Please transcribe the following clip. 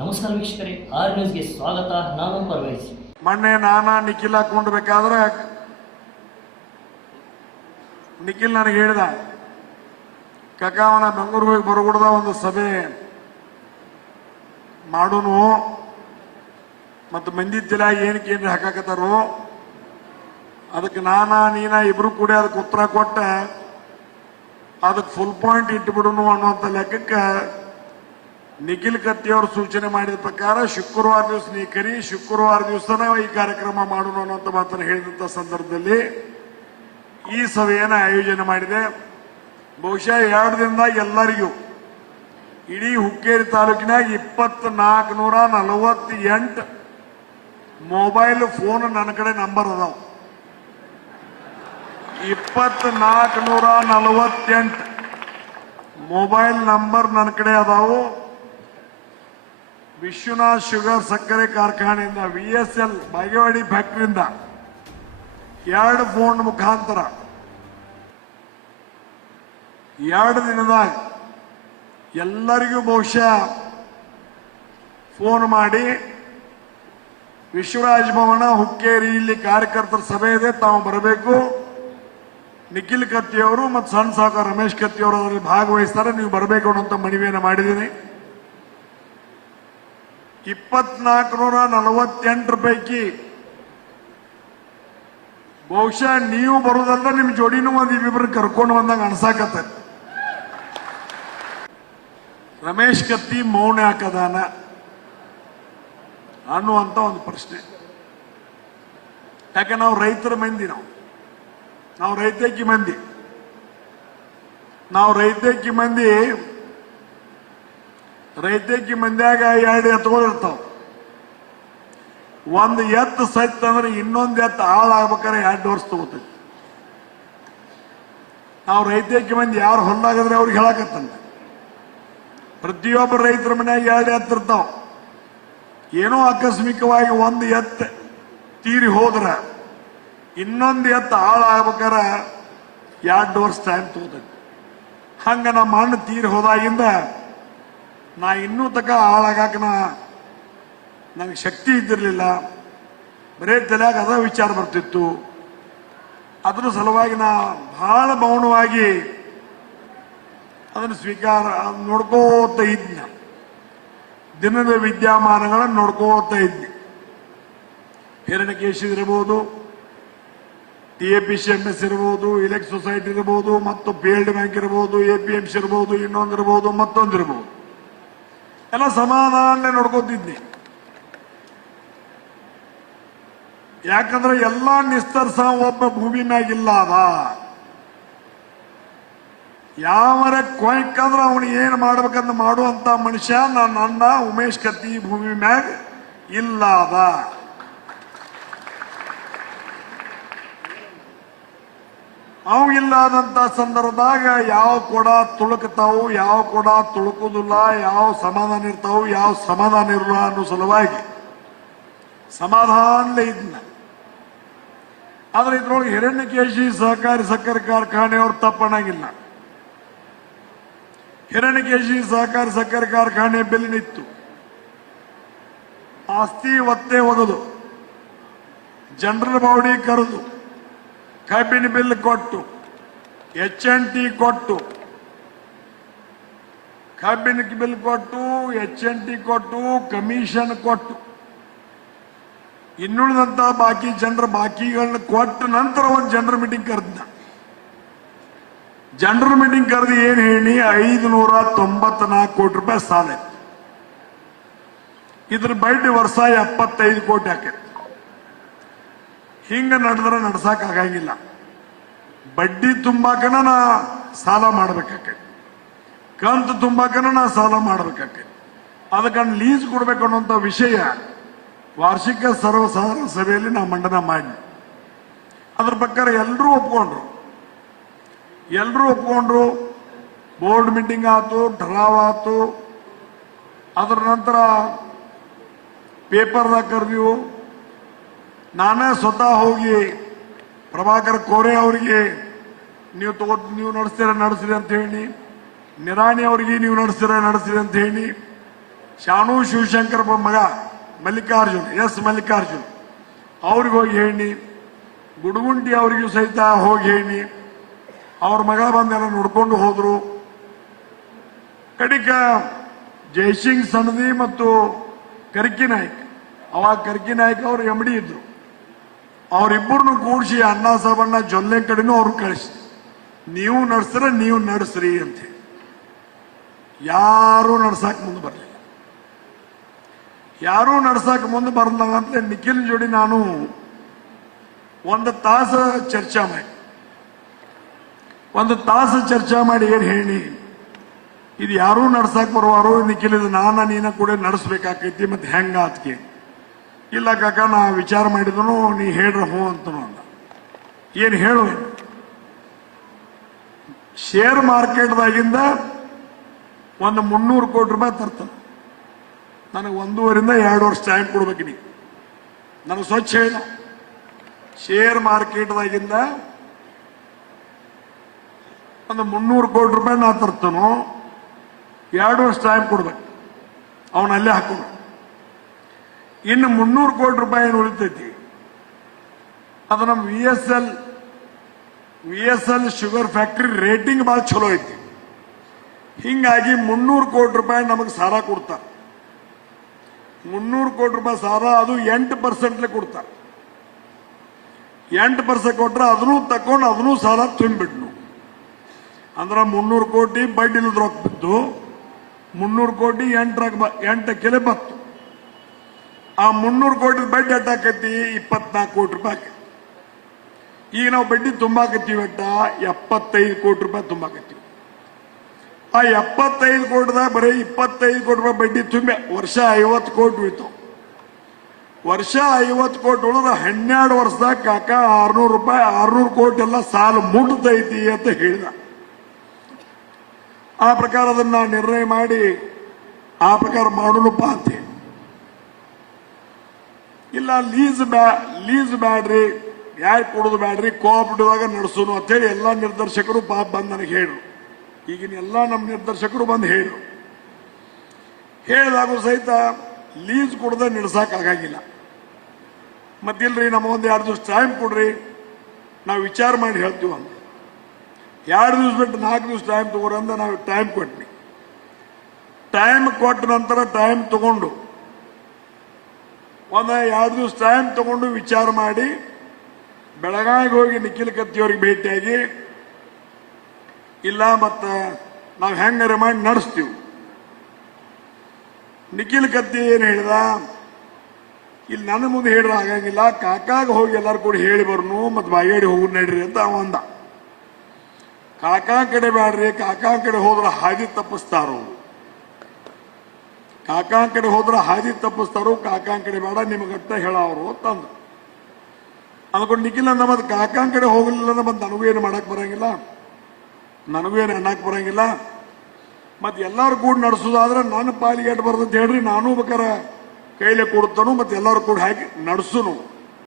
ನಮಸ್ಕಾರ ವೀಕ್ಷಕರೇ, ಆರ್ ನ್ಯೂಸ್ಗೆ ಸ್ವಾಗತ, ನಾನು ಪರ್ವೇಜ್ ಮೊನ್ನೆ ನಾನಾ ನಿಖಿಲ್ ಹಾಕೊಂಡ್ಬೇಕಾದ್ರೆ ನಿಖಿಲ್ ನನಗೆ ಹೇಳಿದ ಕಕಾವನ ಬೆಂಗಳೂರಿಗೆ ಬರಗುಡ್ದ ಒಂದು ಸಭೆ ಮಾಡೋನು, ಮತ್ತು ಮಂದಿ ಜಿಲ್ಲಾ ಏನಕ್ಕೆ ಕೇಂದ್ರ ಅದಕ್ಕೆ ನಾನಾ ನೀನಾ ಇಬ್ರು ಕೂಡ ಅದಕ್ಕೆ ಉತ್ತರ ಕೊಟ್ಟ, ಅದಕ್ಕೆ ಫುಲ್ ಪಾಯಿಂಟ್ ಇಟ್ಬಿಡೋನು ಅನ್ನುವಂಥ ಲೆಕ್ಕಕ್ಕೆ ನಿಖಿಲ್ ಕತ್ತಿಯವರು ಸೂಚನೆ ಮಾಡಿದ ಪ್ರಕಾರ ಶುಕ್ರವಾರ ದಿವಸ ನೀ ಕರಿ ಶುಕ್ರವಾರ ದಿವಸನ ಈ ಕಾರ್ಯಕ್ರಮ ಮಾಡೋಣ ಅನ್ನೋಂಥ ಮಾತನ್ನು ಹೇಳಿದಂಥ ಸಂದರ್ಭದಲ್ಲಿ ಈ ಸಭೆಯನ್ನು ಆಯೋಜನೆ ಮಾಡಿದೆ. ಬಹುಶಃ ಎರಡು ದಿನದಾಗ ಎಲ್ಲರಿಗೂ ಇಡೀ ಹುಕ್ಕೇರಿ ತಾಲೂಕಿನಾಗ ಇಪ್ಪತ್ನಾಲ್ಕು ನೂರ ನಲವತ್ತೆಂಟು ಮೊಬೈಲ್ ಫೋನ್ ನನ್ನ ಕಡೆ ನಂಬರ್ ಅದಾವ. ಇಪ್ಪತ್ನಾಲ್ಕು ನೂರ ನಲವತ್ತೆಂಟು ಮೊಬೈಲ್ ನಂಬರ್ ನನ್ನ ಕಡೆ ಅದಾವು. ವಿಶ್ವನಾಥ್ ಶುಗರ್ ಸಕ್ಕರೆ ಕಾರ್ಖಾನೆಯಿಂದ ವಿ ಎಸ್ ಎಲ್ ಬಾಗೇವಾಡಿ ಫ್ಯಾಕ್ಟ್ರಿಯಿಂದ ಎರಡು ಫೋನ್ ಮುಖಾಂತರ. ಎರಡು ದಿನದಾಗ ಎಲ್ಲರಿಗೂ ಬಹುಶಃ ಫೋನ್ ಮಾಡಿ, ವಿಶ್ವರಾಜ್ ಭವನ, ಹುಕ್ಕೇರಿ ಇಲ್ಲಿ ಕಾರ್ಯಕರ್ತರ ಸಭೆ ಇದೆ, ತಾವು ಬರಬೇಕು. ನಿಖಿಲ್ ಕತ್ತಿಯವರು ಮತ್ತು ಸಣ್ಣ ಸಾಕ ರಮೇಶ್ ಕತ್ತಿಯವರು ಅದರಲ್ಲಿ ಭಾಗವಹಿಸ್ತಾರೆ, ನೀವು ಬರಬೇಕು ಅನ್ನೋಂಥ ಮನವಿಯನ್ನು ಮಾಡಿದ್ದೀನಿ. ಇಪ್ಪತ್ನಾಲ್ಕು ನೂರ ನಲವತ್ತೆಂಟರ ಪೈಕಿ ಬಹುಶಃ ನೀವು ಬರೋದಲ್ಲ ನಿಮ್ಮ ಜೋಡಿನೂ ಒಂದು ಇಬ್ಬರು ಕರ್ಕೊಂಡು ಬಂದಂಗೆ ಅನ್ಸಾಕತ್ತ. ರಮೇಶ್ ಕತ್ತಿ ಮೌನ ಹಾಕದಾನ ಅನ್ನುವಂತ ಒಂದು ಪ್ರಶ್ನೆ. ಯಾಕೆ ನಾವು ರೈತರ ಮಂದಿ ನಾವು? ನಾವು ರೈತಕ್ಕಿ ಮಂದಿ. ನಾವು ರೈತಕಿ ಮಂದಿ ರೈತಕ್ಕಿ ಮಂದ್ಯಾಗ ಎರಡು ಎತ್ತುಗಳಿರ್ತಾವ ಒಂದು ಎತ್ತು ಸತ್ತಂದ್ರೆ ಇನ್ನೊಂದು ಎತ್ತು ಹಾಳಾಗ್ಬೇಕಾದ್ರೆ ಎರಡು ವರ್ಷ ತಗೋತೈತಿ ನಾವು ರೈತಕ್ಕಿ ಮಂದಿ ಯಾರು ಹೊಲ್ಲಾಗದ್ರೆ ಅವ್ರಿಗೆ ಹೇಳಕತ್ತಂತ. ಪ್ರತಿಯೊಬ್ಬ ರೈತರ ಮನ್ಯಾಗ ಎರಡು ಎತ್ತಿರ್ತಾವ ಏನೋ ಆಕಸ್ಮಿಕವಾಗಿ ಒಂದು ಎತ್ತು ತೀರಿ ಹೋದ್ರೆ ಇನ್ನೊಂದು ಎತ್ತು ಹಾಳಾಗ್ಬೇಕಾರ ಎರಡು ವರ್ಷ ಟೈಮ್ ತಗೋತೈತಿ ಹಂಗ ನಮ್ಮ ಅಣ್ಣ ತೀರಿ ಹೋದಾಗಿಂದ ನಾ ಇನ್ನೂ ತಕ ಹಾಳಾಗಾಕ ನನಗೆ ನಂಗೆ ಶಕ್ತಿ ಇದ್ದಿರಲಿಲ್ಲ. ಬರೇ ತಲೆಯಾಗ ಅದ ವಿಚಾರ ಬರ್ತಿತ್ತು. ಅದ್ರ ಸಲುವಾಗಿ ನಾ ಬಹಳ ಮೌನವಾಗಿ ಅದನ್ನು ಸ್ವೀಕಾರ ನೋಡ್ಕೋತ ಇದ್ನ. ದಿನದ ವಿದ್ಯಮಾನಗಳನ್ನು ನೋಡ್ಕೋತ ಇದ್ನಿ. ಹಿರಣ್ಯಕೇಶಿ ಇರಬಹುದು T A P C M S ಇರಬಹುದು ಇಲೆಕ್ಟ್ ಸೊಸೈಟಿ ಇರಬಹುದು ಮತ್ತು ಬಿಲ್ಡ್ ಬ್ಯಾಂಕ್ ಇರಬಹುದು ಎ ಪಿ ಎಂ ಸಿ ಇರಬಹುದು ಇನ್ನೊಂದು ಇರಬಹುದು ಮತ್ತೊಂದು ಇರಬಹುದು ಎಲ್ಲ ಸಮಾಧಾನ ನೋಡ್ಕೋತಿದ್ನಿ ಯಾಕಂದ್ರೆ ಎಲ್ಲಾ ನಿಸ್ತರ್ಸ ಒಬ್ಬ ಭೂಮಿ ಮ್ಯಾಗಿಲ್ಲ ಅದ. ಯಾವರ ಕೊಯ್ಕಂದ್ರ ಅವನು ಏನ್ ಮಾಡ್ಬೇಕಂತ ಮಾಡುವಂತ ಮನುಷ್ಯ ನನ್ನ ಉಮೇಶ್ ಕತ್ತಿ ಭೂಮಿ ಮ್ಯಾಗ ಇಲ್ಲ ಅದ. ಅವು ಇಲ್ಲದಂತ ಸಂದರ್ಭದಾಗ ಯಾವ ಕೊಡ ತುಳುಕತಾವು, ಯಾವ ಕೂಡ ತುಳುಕುದಿಲ್ಲ ಯಾವ ಸಮಾಧಾನ ಇರ್ತಾವು, ಯಾವ ಸಮಾಧಾನ ಇರಲ್ಲ ಅನ್ನೋ ಸಲುವಾಗಿ ಸಮಾಧಾನಲೇ ಇದನ್ನ ಆದ್ರೆ ಇದ್ರೊಳಗೆ ಹಿರಣ್ಯಕೇಶಿ ಸಹಕಾರಿ ಸಕ್ಕರೆ ಕಾರ್ಖಾನೆಯವ್ರು ತಪ್ಪಣಾಗಿಲ್ಲ. ಹಿರಣ್ಯಕೇಶಿ ಸಹಕಾರಿ ಸಕ್ಕರೆ ಕಾರ್ಖಾನೆ ಬೆಲೆ ನಿತ್ತು. ಆಸ್ತಿ ಒತ್ತೆ ಒಗದು ಜನರಲ್ ಬಾಡಿ ಕರೆದು ಕಬ್ಬಿನ ಬಿಲ್ ಕೊಟ್ಟು ಎಚ್ ಎನ್ ಟಿ ಕೊಟ್ಟು, ಕಬ್ಬಿನ ಬಿಲ್ ಕೊಟ್ಟು ಎಚ್ ಎನ್ ಟಿ ಕೊಟ್ಟು ಕಮಿಷನ್ ಕೊಟ್ಟು. ಇನ್ನುಳಿದಂತ ಬಾಕಿ ಜನರ ಬಾಕಿಗಳನ್ನ ಕೊಟ್ಟ ನಂತರ ಒಂದು ಜನರ ಮೀಟಿಂಗ್ ಕರೆದ ಜನರಲ್ ಮೀಟಿಂಗ್ ಕರೆದು ಏನು ಹೇಳಿ ಐದು ನೂರ ತೊಂಬತ್ನಾಲ್ಕು ಕೋಟಿ ರೂಪಾಯಿ ಸಾಲ. ಇದ್ರ ಬೈಟ್ ವರ್ಷ ಎಪ್ಪತ್ತೈದು ಕೋಟಿ ಹಾಕೈತಿ ಹಿಂಗ ನಡೆದ್ರೆ ನಡ್ಸಕ್ ಆಗಂಗಿಲ್ಲ. ಬಡ್ಡಿ ತುಂಬಾಕನ ನಾ ಸಾಲ ಮಾಡ್ಬೇಕಾಕೈತಿ. ಕಂತು ತುಂಬಾಕನ ನಾ ಸಾಲ ಮಾಡ್ಬೇಕಾಕೈತಿ. ಅದಕ್ಕೆ ಲೀಸ್ ಕೊಡ್ಬೇಕು ಅನ್ನುವಂಥ ವಿಷಯ ವಾರ್ಷಿಕ ಸರ್ವಸಾಧಾರಣ ಸಭೆಯಲ್ಲಿ ನಾ ಮಂಡನೆ ಮಾಡಿ ಅದ್ರ ಪ್ರಕಾರ ಎಲ್ಲರೂ ಒಪ್ಕೊಂಡ್ರು. ಎಲ್ಲರೂ ಒಪ್ಕೊಂಡ್ರು. ಬೋರ್ಡ್ ಮೀಟಿಂಗ್ ಆಯ್ತು ಡ್ರಾವ್ ಆಯ್ತು ಅದರ ನಂತರ ಪೇಪರ್ದಾಗ ಕರೆದಿವು ನಾನೇ ಸ್ವತಃ ಹೋಗಿ ಪ್ರಭಾಕರ್ ಕೋರೆ ಅವರಿಗೆ, ನೀವು ತಗೋ, ನೀವು ನಡೆಸ್ತೀರ ನಡೆಸಿರಿ ಅಂತ ಹೇಳಿ, ನಿರಾಣಿ ಅವರಿಗೆ ನೀವು ನಡೆಸ್ತೀರ ನಡೆಸಿರಿ ಅಂತ ಹೇಳಿ ಶಾನು ಶಿವಶಂಕರ್ ಮಗ ಮಲ್ಲಿಕಾರ್ಜುನ್, ಎಸ್ ಮಲ್ಲಿಕಾರ್ಜುನ್ ಅವ್ರಿಗೆ ಹೋಗಿ ಹೇಳಿ, ಗುಡುಗುಂಟಿ ಅವರಿಗೂ ಸಹಿತ ಹೋಗಿ ಹೇಳಿ, ಅವ್ರ ಮಗ ಬಂದೆಲ್ಲ ನೋಡ್ಕೊಂಡು ಹೋದ್ರು. ಕಡಿಕ ಜಯಸಿಂಗ್ ಸನದಿ ಮತ್ತು ಕರ್ಕಿ ನಾಯ್ಕ್, ಅವಾಗ ಕರ್ಕಿ ನಾಯ್ಕ ಅವರು ಎಮ್ಡಿ ಇದ್ರು. ಅವರಿಬ್ಬರನ್ನು ಕೂಡಿಸಿ ಅಣ್ಣ ಸಾಬಣ್ಣ ಜೊಲ್ಲೆ ಕಡೆನೂ ಅವ್ರು ಕಳಿಸಿ. ನೀವು ನಡೆಸ್ರೆ ನೀವು ನಡೆಸ್ರಿ ಅಂತ. ಯಾರೂ ನಡ್ಸಕ್ ಮುಂದೆ ಬರಲಿಲ್ಲ. ಯಾರೂ ನಡ್ಸಕ್ ಮುಂದೆ ಬರಲ್ಲ ಅಂತ ನಿಖಿಲ್ ಜೋಡಿ ನಾನು ಒಂದು ತಾಸು ಚರ್ಚಾ ಮಾಡಿ. ಒಂದು ತಾಸು ಚರ್ಚೆ ಮಾಡಿ ಏನು ಹೇಳಿ, ಇದು ಯಾರೂ ನಡ್ಸಕ್ ಬರುವಾರು ನಿಖಿಲ್, ಇದು ನಾನ ನೀನ ಕೂಡ ನಡೆಸ್ಬೇಕಾಕೈತಿ, ಮತ್ತೆ ಹೆಂಗಾತ್ಕೆ ಇಲ್ಲ ಕಾಕ, ನಾ ವಿಚಾರ ಮಾಡಿದನು, ನೀ ಹೇಳ್ರ ಹ್ಞೂ ಅಂತನು ಅಂದ. ಏನು ಹೇಳು? ಶೇರ್ ಮಾರ್ಕೆಟ್ದಾಗಿಂದ ಒಂದು ಮುನ್ನೂರು ಕೋಟಿ ರೂಪಾಯಿ ತರ್ತಾನೆ ನನಗೆ ಒಂದೂವರಿಂದ ಎರಡು ವರ್ಷ ಟೈಮ್ ಕೊಡ್ಬೇಕು ನೀ. ನನಗೆ ಸ್ವಚ್ಛ ಹೇಳ. ಶೇರ್ ಮಾರ್ಕೆಟ್ದಾಗಿಂದ ಒಂದು ಮುನ್ನೂರು ಕೋಟಿ ರೂಪಾಯಿ ನಾ ತರ್ತಾನೋ. ಎರಡು ವರ್ಷ ಟೈಮ್ ಕೊಡ್ಬೇಕು. ಅವನಲ್ಲೇ ಹಾಕೋಣ ಇನ್ನು ಮುನ್ನೂರು ಕೋಟಿ ರೂಪಾಯಿ ಉಳಿತೈತಿ? ಅದು ನಮ್ಮ V S L V S L sugar factory rating ಭಾಳ ಚಲೋ ಐತಿ. ಹಿಂಗಾಗಿ ಮುನ್ನೂರು ಕೋಟಿ ರೂಪಾಯಿ ನಮಗೆ ಸಾಲ ಕೊಡ್ತಾರೆ. ಮುನ್ನೂರು ಕೋಟಿ ರೂಪಾಯಿ ಸಾಲ ಅದು ಎಂಟು ಪರ್ಸೆಂಟ್ಲೆ ಕೊಡ್ತಾರೆ. ಎಂಟು ಪರ್ಸೆಂಟ್ ಕೊಟ್ರೆ ಅದನ್ನು ತಕೊಂಡು ಅದನ್ನು ಸಾಲ ತುಂಬಿಟ್ನು. ಅಂದ್ರೆ ಮುನ್ನೂರು ಕೋಟಿ ಬಡ್ಡಿ ಇಲ್ಲದ ರೊಕ್ಕ ಬಿದ್ದು ಮುನ್ನೂರು ಕೋಟಿ ಎಂಟು ಬ, ಎಂಟಕ್ಕೆಲೆ ಬತ್ತು ಆ ಮುನ್ನೂರು ಕೋಟಿ ಬಡ್ಡಿ ಎಟ್ಟಾಕೈತಿ ಇಪ್ಪತ್ನಾಲ್ಕು ಕೋಟಿ ರೂಪಾಯಿ. ಈಗ ನಾವು ಬಡ್ಡಿ ತುಂಬಾಕತ್ತೀವಿ ಅಟ್ಟ, ಎಪ್ಪತ್ತೈದು ಕೋಟಿ ರೂಪಾಯಿ ತುಂಬಾಕತ್ತೀವಿ ಆ ಎಪ್ಪತ್ತೈದು ಕೋಟಿದಾಗ ಬರೀ ಇಪ್ಪತ್ತೈದು ಕೋಟಿ ರೂಪಾಯಿ ಬಡ್ಡಿ ತುಂಬೆ, ವರ್ಷ ಐವತ್ತು ಕೋಟಿ ಉಳಿತು ವರ್ಷ ಐವತ್ತು ಕೋಟಿ ಉಳಿದ್ರೆ ಹನ್ನೆರಡು ವರ್ಷದಾಗ ಕಾಕ ಆರ್ನೂರು ರೂಪಾಯಿ, ಆರ್ನೂರು ಕೋಟಿ ಎಲ್ಲ ಸಾಲ ಮುಟ್ತೈತಿ ಅಂತ ಹೇಳಿದ ಆ ಪ್ರಕಾರ ಅದನ್ನ ನಿರ್ಣಯ ಮಾಡಿ, ಆ ಪ್ರಕಾರ ಮಾಡೋಣಪ್ಪ ಅಂತ ಹೇಳಿ. ಇಲ್ಲ ಲೀಸ್ ಬ್ಯಾ ಲೀಸ್ ಬ್ಯಾಡ್ರಿ ಯಾರು ಕೊಡೋದು ಬ್ಯಾಡ್ರಿ ಕೋಆಪರೇಟಿವ್ ನಡೆಸೋನು ಅಂತೇಳಿ ಎಲ್ಲ ನಿರ್ದೇಶಕರು ಪಾಪ ಬಂದು ನನಗೆ ಹೇಳ್ರು. ಈಗಿನ ಎಲ್ಲ ನಮ್ಮ ನಿರ್ದೇಶಕರು ಬಂದು ಹೇಳ್ರು. ಹೇಳಿದಾಗೂ ಸಹಿತ ಲೀಸ್ ಕೊಡದೆ ನಡೆಸೋಕ್ಕಾಗಿಲ್ಲ ಮತ್ತಿಲ್ರಿ ನಮ್ಮ ಒಂದು ಎರಡು ದಿವ್ಸ ಟೈಮ್ ಕೊಡ್ರಿ, ನಾವು ವಿಚಾರ ಮಾಡಿ ಹೇಳ್ತೀವಿ ಅಂತ ಎರಡು ದಿವ್ಸ ಬಿಟ್ಟು ನಾಲ್ಕು ದಿವ್ಸ ಟೈಮ್ ತಗೋರಿ ಅಂತ ನಾವು ಟೈಮ್ ಕೊಟ್ವಿ. ಟೈಮ್ ಕೊಟ್ಟ ನಂತರ ಟೈಮ್ ತಗೊಂಡು ಒಂದು ಎರಡು ದಿವಸ ಟೈಮ್ ತಗೊಂಡು ವಿಚಾರ ಮಾಡಿ, ಬೆಳಗಾವಿಗೆ ಹೋಗಿ ನಿಖಿಲ್ ಕತ್ತಿಯವ್ರಿಗೆ ಭೇಟಿಯಾಗಿ, ಇಲ್ಲ ಮತ್ತ ನಾವು ಹೆಂಗಾರೆ ಮಾಡಿ ನಡೆಸ್ತೀವಿ? ನಿಖಿಲ್ ಕತ್ತಿ ಏನು ಹೇಳಿದ? ಇಲ್ಲಿ ನನ್ನ ಮುಂದೆ ಹೇಳಿದ್ರೆ ಆಗಂಗಿಲ್ಲ, ಕಾಕಾಗ ಹೋಗಿ ಎಲ್ಲಾರು ಕೂಡ ಹೇಳಿ ಬರ್ನು, ಮತ್ತು ಬಾಗೇಡಿ ಹೋಗಿ ನಡ್ರಿ ಅಂತ ಅವ ಅಂದ. ಕಾಕಾ ಕಡೆ ಬ್ಯಾಡ್ರಿ, ಕಾಕಾ ಕಡೆ ಹೋದ್ರ ಹಾದಿ ತಪ್ಪಿಸ್ತಾರೋ ಕಾಕಾ ಕಡೆ ಹೋದ್ರೆ ಹಾದಿ ತಪ್ಪಿಸ್ತಾರೋ ಕಾಕಾ ಕಡೆ ಬೇಡ, ನಿಮಗಂತ ಹೇಳವರು ಅಂತಂದ್ರು ಅನ್ಕೊಂಡು ನಿಖಿಲ್ ಅಂದ ಮತ್ತೆ ಕಾಕಾ ಕಡೆ ಹೋಗಲಿಲ್ಲ ಅಂದ್ರೆ ಮತ್ತೆ ನನಗೂ ಏನು ಮಾಡಕ್ ಬರಂಗಿಲ್ಲ? ನನಗೂ ಏನು ಅನ್ನಕ್ ಬರಂಗಿಲ್ಲ? ಮತ್ತೆ ಎಲ್ಲಾರು ಕೂಡ ನಡೆಸೋದಾದ್ರೆ ನನ್ನ ಪಾಲಿಗೆ ಎಟ್ ಬರ್ತಂತ ಹೇಳ್ರಿ, ನಾನು ಬೇಕಾರೆ ಕೈಲೇ ಕೊಡ್ತಾನು ಮತ್ತೆ ಎಲ್ಲರೂ ಕೂಡ ಹಾಕಿ ನಡೆಸುನು.